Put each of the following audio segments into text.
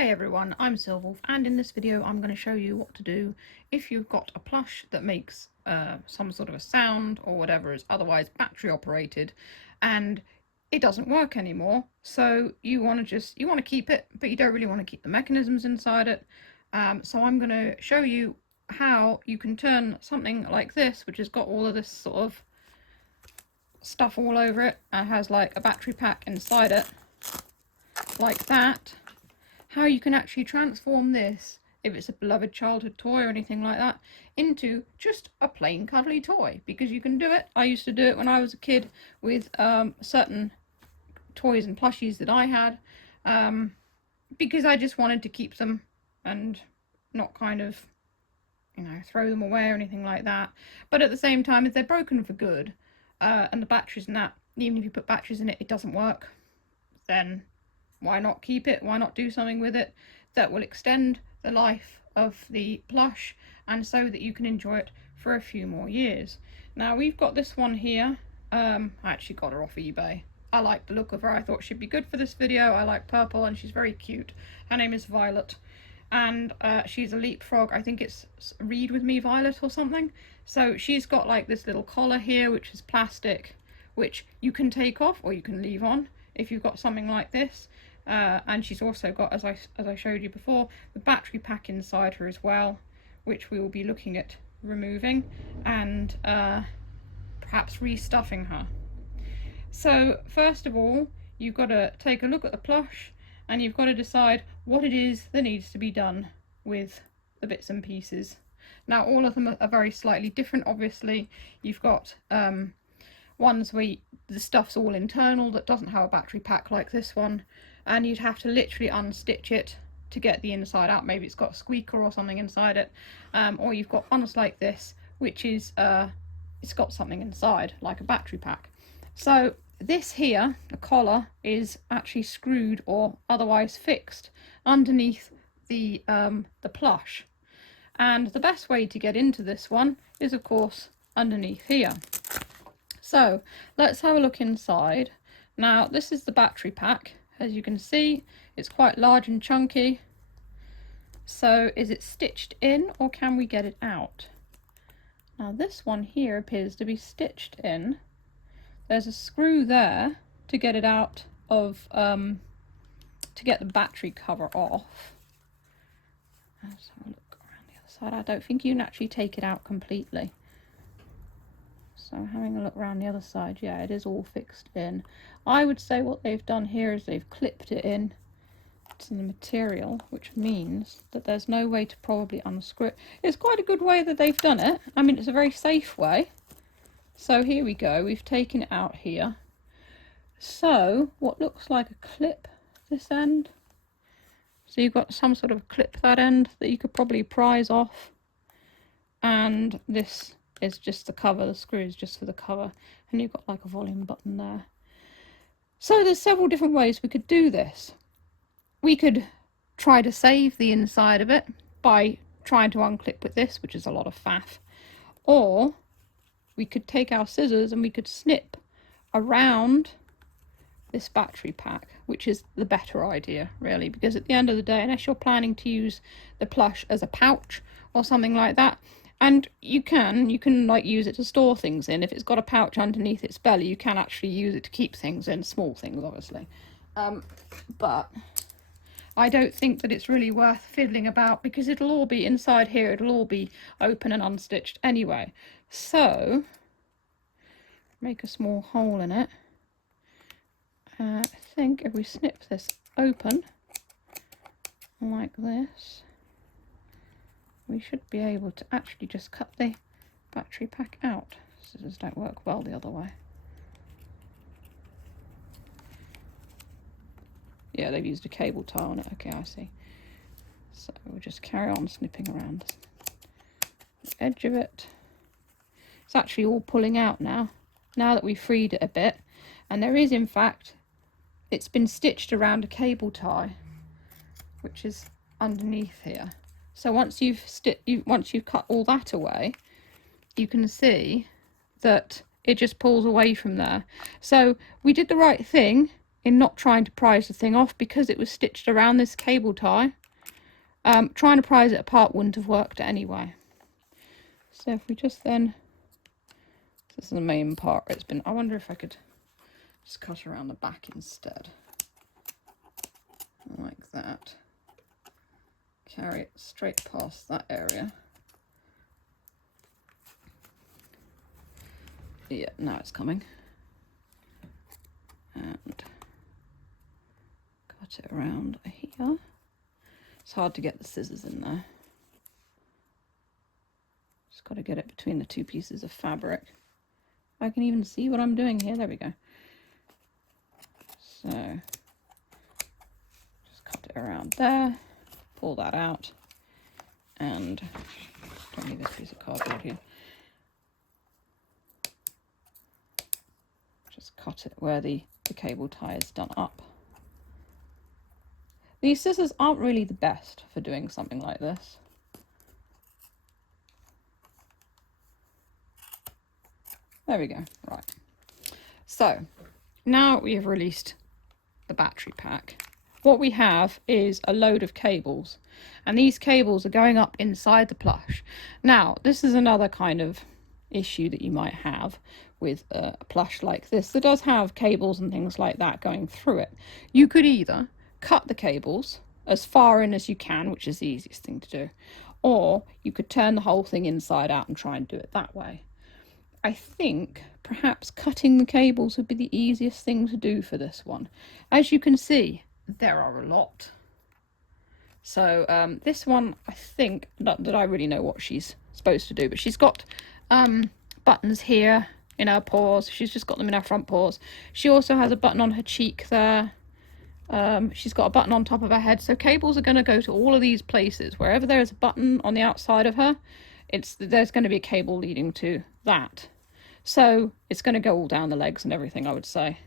Hey everyone, I'm Silverwolf, and in this video I'm going to show you what to do if you've got a plush that makes some sort of a sound or whatever is otherwise battery operated and it doesn't work anymore. So you want to keep it, but you don't really want to keep the mechanisms inside it. So I'm going to show you how you can turn something like this, which has got all of this sort of stuff all over it and has like a battery pack inside it, like that. How you can actually transform this, if it's a beloved childhood toy or anything like that, into just a plain cuddly toy, because you can do it. I used to do it when I was a kid with certain toys and plushies that I had, because I just wanted to keep them and not kind of, throw them away or anything like that. But at the same time, if they're broken for good, and the batteries and that, even if you put batteries in it, it doesn't work, then why not keep it? Why not do something with it that will extend the life of the plush and so that you can enjoy it for a few more years. Now we've got this one here. I actually got her off eBay. I like the look of her. I thought she'd be good for this video. I like purple and she's very cute. Her name is Violet, and she's a leapfrog. I think it's Read With Me Violet or something. So she's got like this little collar here, which is plastic, which you can take off or you can leave on if you've got something like this. And she's also got, as I showed you before, the battery pack inside her as well, which we will be looking at removing and perhaps restuffing her. So first of all, you've got to take a look at the plush and you've got to decide what it is that needs to be done with the bits and pieces. Now all of them are very slightly different. Obviously you've got ones where the stuff's all internal that doesn't have a battery pack like this one, and you'd have to literally unstitch it to get the inside out. Maybe it's got a squeaker or something inside it, or you've got ones like this which is it's got something inside like a battery pack. So this here, the collar, is actually screwed or otherwise fixed underneath the plush, and the best way to get into this one is of course underneath here. So let's have a look inside. Now this is the battery pack. As you can see, it's quite large and chunky. So is it stitched in or can we get it out? Now this one here appears to be stitched in. There's a screw there to get it out of, to get the battery cover off. Let's have a look around the other side. I don't think you can actually take it out completely. So having a look around the other side, yeah, it is all fixed in. I would say what they've done here is they've clipped it in to the material, which means that there's no way to probably unscrew it. It's quite a good way that they've done it. I mean, it's a very safe way. So here we go, we've taken it out here. So what looks like a clip this end. So you've got some sort of clip that end that you could probably prise off. And this is just the cover, the screw is just for the cover, and you've got like a volume button there. So there's several different ways we could do this. We could try to save the inside of it by trying to unclip with this, which is a lot of faff, or we could take our scissors and we could snip around this battery pack, which is the better idea really, because at the end of the day, unless you're planning to use the plush as a pouch or something like that, and you can like use it to store things in. If it's got a pouch underneath its belly, you can actually use it to keep things in, small things obviously. But I don't think that it's really worth fiddling about, because it'll all be inside here, it'll all be open and unstitched anyway. So make a small hole in it. I think if we snip this open like this, we should be able to actually just cut the battery pack out. Scissors don't work well the other way. Yeah, they've used a cable tie on it. Okay, I see. So we'll just carry on snipping around the edge of it. It's actually all pulling out now that we've freed it a bit. And there is, in fact, it's been stitched around a cable tie, which is underneath here. So once you've cut all that away, you can see that it just pulls away from there. So we did the right thing in not trying to prise the thing off because it was stitched around this cable tie. Trying to prise it apart wouldn't have worked anyway. So if we just then, this is the main part. It's been, I wonder if I could just cut around the back instead. Like that. Carry it straight past that area. Yeah, now it's coming. And cut it around here. It's hard to get the scissors in there. Just got to get it between the two pieces of fabric. I can even see what I'm doing here. There we go. So just cut it around there, pull that out, and don't need this piece of cardboard here. Just cut it where the cable tie is done up. These scissors aren't really the best for doing something like this. There we go. Right. So now we have released the battery pack. What we have is a load of cables, and these cables are going up inside the plush. Now, this is another kind of issue that you might have with a plush like this that does have cables and things like that going through it. You could either cut the cables as far in as you can, which is the easiest thing to do, or you could turn the whole thing inside out and try and do it that way. I think perhaps cutting the cables would be the easiest thing to do for this one. As you can see, there are a lot. So this one, I think, not that I really know what she's supposed to do, but she's got buttons here in her paws. She's just got them in her front paws. She also has a button on her cheek there. She's got a button on top of her head. So cables are going to go to all of these places. Wherever there is a button on the outside of her, there's going to be a cable leading to that. So it's going to go all down the legs and everything, I would say.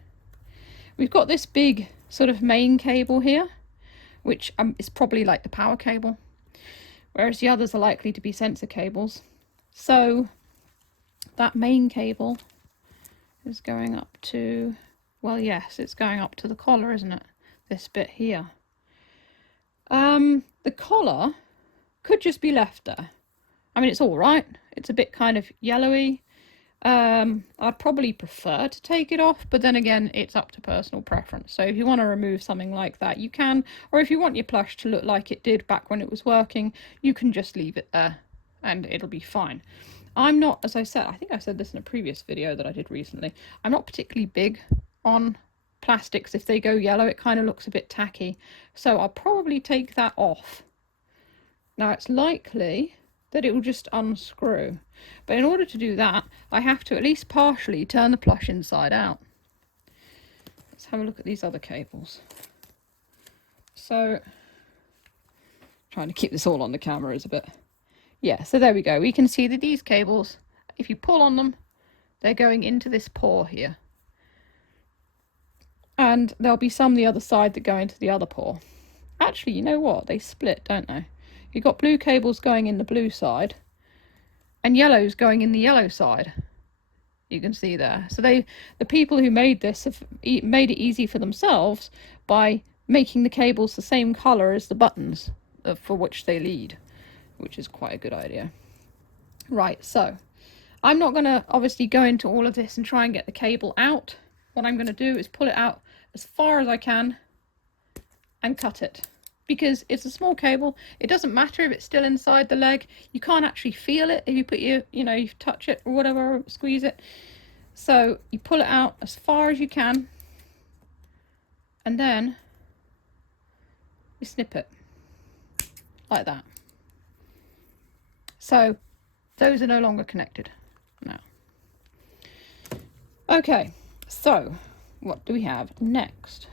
We've got this big sort of main cable here, which is probably like the power cable, whereas the others are likely to be sensor cables. So that main cable is going up to, well, yes, it's going up to the collar, isn't it? This bit here. The collar could just be left there. I mean, it's all right. It's a bit kind of yellowy. I'd probably prefer to take it off, but then again, it's up to personal preference. So if you want to remove something like that, you can. Or if you want your plush to look like it did back when it was working, you can just leave it there and it'll be fine. I'm not, as I said, I think I said this in a previous video that I did recently, I'm not particularly big on plastics. If they go yellow, it kind of looks a bit tacky. So I'll probably take that off. Now it's likely that it will just unscrew. But in order to do that, I have to at least partially turn the plush inside out. Let's have a look at these other cables. So, trying to keep this all on the camera is a bit... Yeah, so there we go. We can see that these cables, if you pull on them, they're going into this paw here. And there'll be some the other side that go into the other paw. Actually, you know what? They split, don't they? You've got blue cables going in the blue side and yellows going in the yellow side. You can see there. So the people who made this have made it easy for themselves by making the cables the same colour as the buttons for which they lead, which is quite a good idea. Right, so I'm not going to obviously go into all of this and try and get the cable out. What I'm going to do is pull it out as far as I can and cut it. Because it's a small cable, it doesn't matter if it's still inside the leg. You can't actually feel it if you put you touch it or whatever, or squeeze it. So you pull it out as far as you can, and then you snip it like that. So those are no longer connected now. Okay, so what do we have next?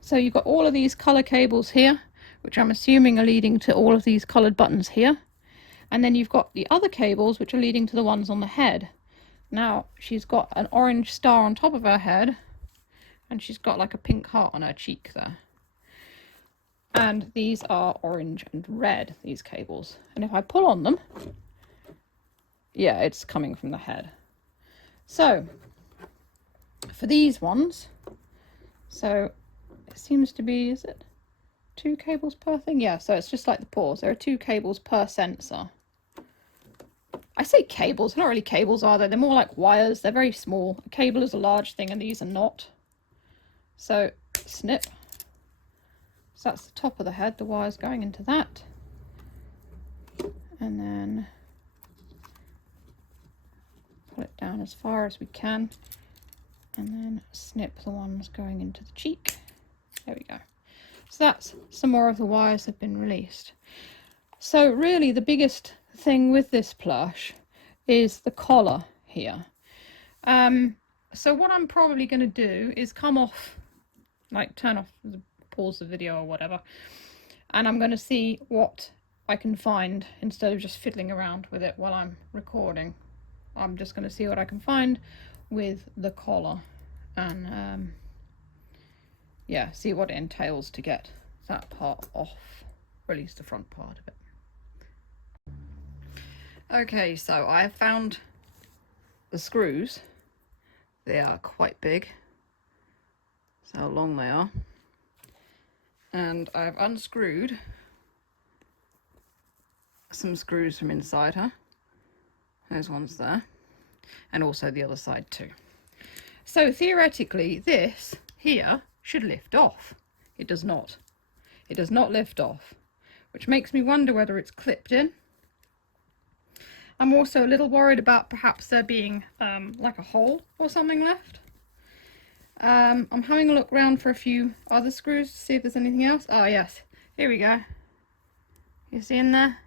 So you've got all of these colour cables here, which I'm assuming are leading to all of these coloured buttons here. And then you've got the other cables, which are leading to the ones on the head. Now, she's got an orange star on top of her head, and she's got like a pink heart on her cheek there. And these are orange and red, these cables. And if I pull on them, yeah, it's coming from the head. So, for these ones, So it seems to be, is it 2 cables per thing? Yeah, so it's just like the paws. There are 2 cables per sensor. I say cables, they're not really cables, are they? They're more like wires. They're very small. A cable is a large thing and these are not. So snip. So that's the top of the head, the wire's going into that. And then pull it down as far as we can. And then snip the ones going into the cheek. There we go. So that's some more of the wires have been released. So really the biggest thing with this plush is the collar here. So what I'm probably going to do is come off, like turn off, pause the video or whatever, and I'm going to see what I can find instead of just fiddling around with it while I'm recording. I'm just going to see what I can find with the collar and yeah, see what it entails to get that part off, or at least the front part of it. Okay, so I have found the screws. They are quite big. That's how long they are. And I've unscrewed some screws from inside her. Those ones there. And also the other side too. So theoretically this here should lift off. It does not. It does not lift off, which makes me wonder whether it's clipped in. I'm also a little worried about perhaps there being like a hole or something left. I'm having a look around for a few other screws to see if there's anything else. Oh yes, here we go. You see in there?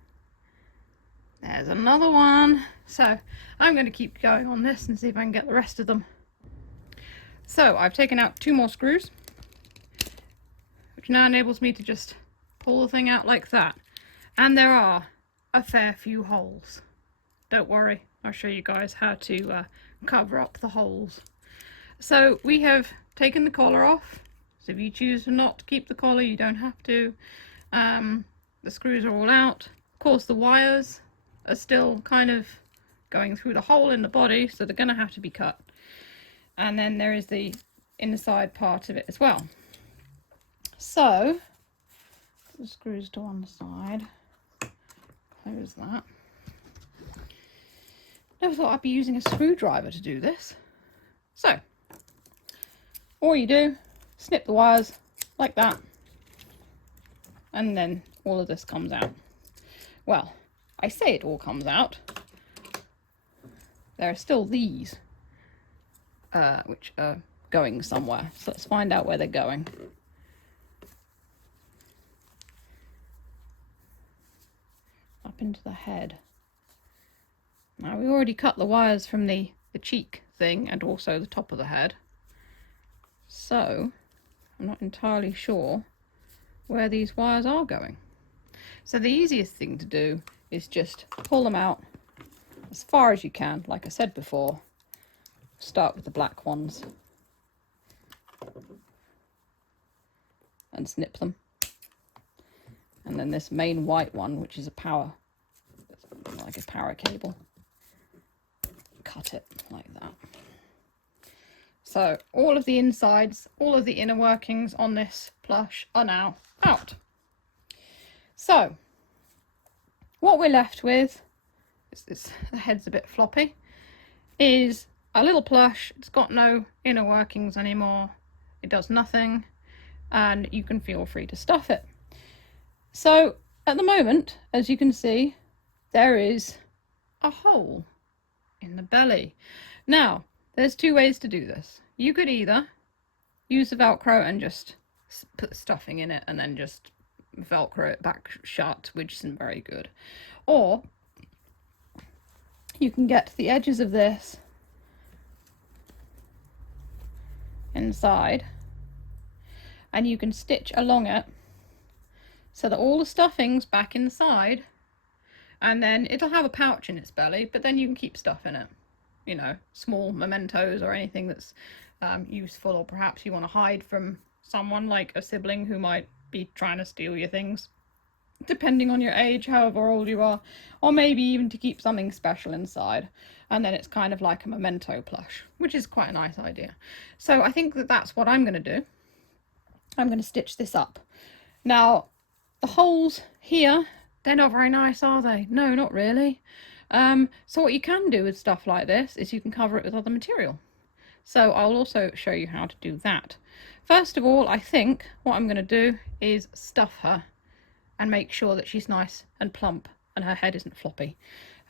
There's another one. So I'm going to keep going on this and see if I can get the rest of them. So I've taken out 2 more screws, which now enables me to just pull the thing out like that. And there are a fair few holes. Don't worry, I'll show you guys how to cover up the holes. So we have taken the collar off. So if you choose to not keep the collar, you don't have to. The screws are all out. Of course, the wires are still kind of going through the hole in the body, so they're going to have to be cut. And then there is the inside part of it as well. So the screws to one side. Close that. Never thought I'd be using a screwdriver to do this. So, all you do, snip the wires like that, and then all of this comes out. Well, I say it all comes out. There are still these, which are going somewhere. So let's find out where they're going. Up into the head. Now we already cut the wires from the cheek thing and also the top of the head. So I'm not entirely sure where these wires are going. So the easiest thing to do is just pull them out as far as you can. Like I said before, start with the black ones and snip them. And then this main white one, which is a power, like a power cable, cut it like that. So all of the insides, all of the inner workings on this plush are now out. So what we're left with, the head's a bit floppy, is a little plush. It's got no inner workings anymore. It does nothing, and you can feel free to stuff it. So at the moment, as you can see, there is a hole in the belly. Now, there's 2 ways to do this. You could either use the Velcro and just put stuffing in it and then just Velcro it back shut, which isn't very good. Or you can get the edges of this inside and you can stitch along it so that all the stuffing's back inside, and then it'll have a pouch in its belly, but then you can keep stuff in it. You know, small mementos or anything that's useful, or perhaps you want to hide from someone like a sibling who might be trying to steal your things, depending on your age, however old you are, or maybe even to keep something special inside. And then it's kind of like a memento plush, which is quite a nice idea. So I think that that's what I'm going to do. I'm going to stitch this up. Now, the holes here, they're not very nice, are they? No, not really. So what you can do with stuff like this is you can cover it with other material. So I'll also show you how to do that. First of all, I think what I'm going to do is stuff her and make sure that she's nice and plump and her head isn't floppy.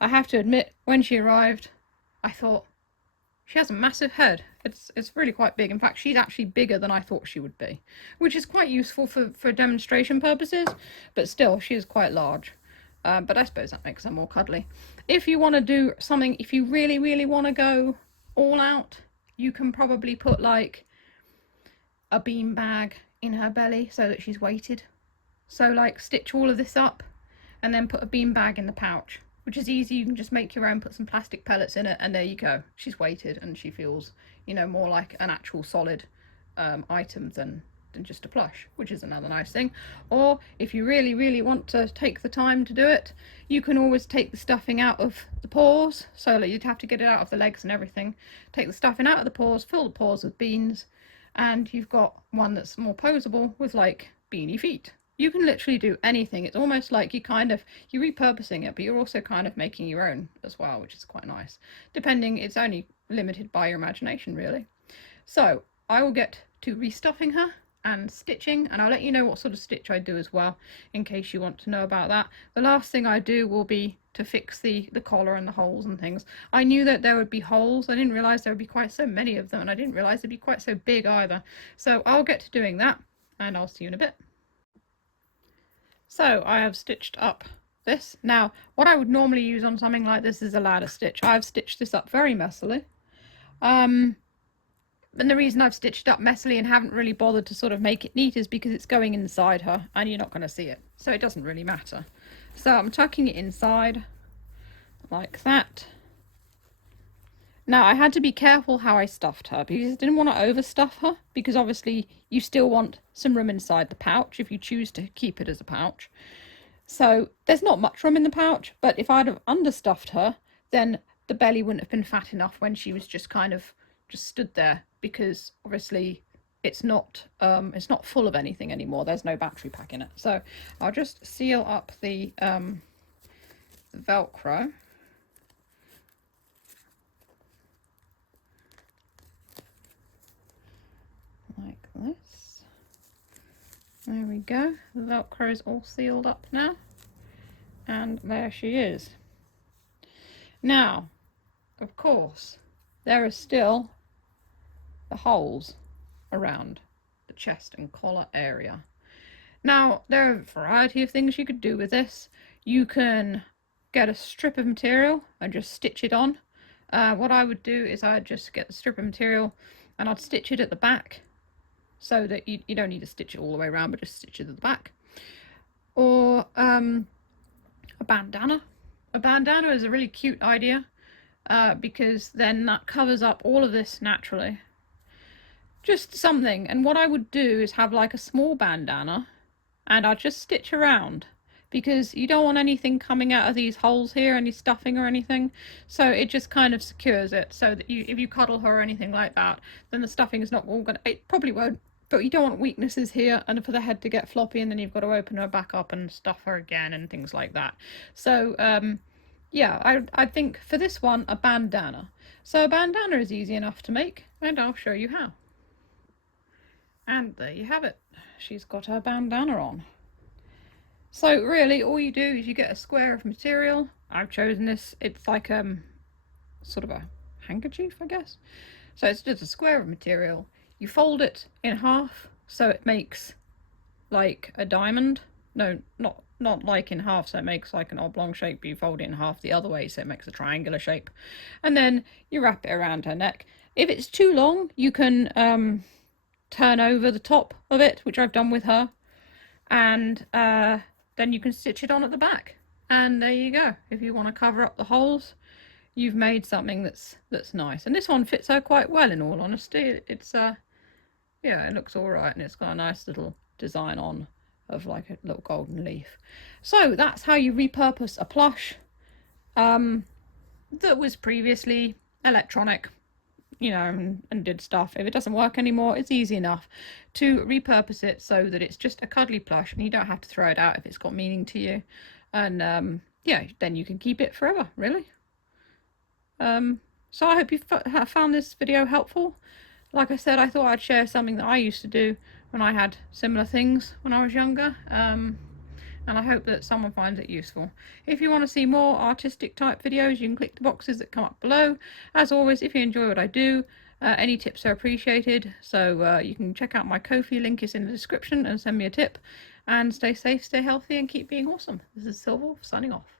I have to admit, when she arrived, I thought, she has a massive head. It's really quite big. In fact, she's actually bigger than I thought she would be, which is quite useful for demonstration purposes, but still, she is quite large. But I suppose that makes her more cuddly. If you want to do something, if you really, really want to go all out, you can probably put like a bean bag in her belly so that she's weighted. So like stitch all of this up and then put a bean bag in the pouch, which is easy. You can just make your own, put some plastic pellets in it, and there you go. She's weighted and she feels, you know, more like an actual solid item than just a plush, which is another nice thing. Or if you really, really want to take the time to do it, you can always take the stuffing out of the paws, so that you'd have to get it out of the legs and everything. Take the stuffing out of the paws, fill the paws with beans, and you've got one that's more posable with like beanie feet. You can literally do anything. It's almost like you're repurposing it, but you're also kind of making your own as well, which is quite nice. Depending, it's only limited by your imagination, really. So I will get to restuffing her and stitching, and I'll let you know what sort of stitch I do as well, in case you want to know about that. The last thing I do will be to fix the collar and the holes and things. I knew that there would be holes. I didn't realise there would be quite so many of them, and I didn't realise they'd be quite so big either. So I'll get to doing that, and I'll see you in a bit. So I have stitched up this. Now, what I would normally use on something like this is a ladder stitch. I've stitched this up very messily. And the reason I've stitched up messily and haven't really bothered to sort of make it neat is because it's going inside her and you're not going to see it. So it doesn't really matter. So I'm tucking it inside like that. Now, I had to be careful how I stuffed her because I didn't want to overstuff her, because obviously you still want some room inside the pouch if you choose to keep it as a pouch. So there's not much room in the pouch, but if I'd have understuffed her, then the belly wouldn't have been fat enough when she was just kind of just stood there, because obviously it's not full of anything anymore. There's no battery pack in it. So I'll just seal up the Velcro. Like this. There we go. The Velcro is all sealed up now. And there she is. Now, of course, there are still the holes around the chest and collar area. Now, there are a variety of things you could do with this. You can get a strip of material and just stitch it on. What I would do is I'd just get the strip of material and I'd stitch it at the back, so that you don't need to stitch it all the way around, but just stitch it at the back. Or a bandana. A bandana is a really cute idea, because then that covers up all of this naturally. Just something. And what I would do is have like a small bandana and I'd just stitch around, because you don't want anything coming out of these holes here, any stuffing or anything. So it just kind of secures it, so that if you cuddle her or anything like that, then the stuffing is not all gonna, it probably won't, but you don't want weaknesses here and for the head to get floppy, and then you've got to open her back up and stuff her again and things like that. So yeah, I think for this one, a bandana. So a bandana is easy enough to make, and I'll show you how. And there you have it. She's got her bandana on. So really all you do is you get a square of material. I've chosen this, it's like sort of a handkerchief, I guess. So it's just a square of material. You fold it in half so it makes like a diamond. No, not like in half so it makes like an oblong shape, but you fold it in half the other way so it makes a triangular shape. And then you wrap it around her neck. If it's too long, you can turn over the top of it, which I've done with her, and then you can stitch it on at the back, and there you go. If you want to cover up the holes, you've made something that's nice. And this one fits her quite well, in all honesty. It's yeah, it looks all right, and it's got a nice little design on of like a little golden leaf. So that's how you repurpose a plush that was previously electronic. you know, and did stuff. If it doesn't work anymore, it's easy enough to repurpose it so that it's just a cuddly plush and you don't have to throw it out if it's got meaning to you. And yeah, then you can keep it forever, really. So I hope you found this video helpful. Like I said, I thought I'd share something that I used to do when I had similar things when I was younger. And I hope that someone finds it useful. If you want to see more artistic type videos, you can click the boxes that come up below. As always, if you enjoy what I do, any tips are appreciated. So you can check out my Ko-fi, link is in the description, and send me a tip. And stay safe, stay healthy, and keep being awesome. This is Silver signing off.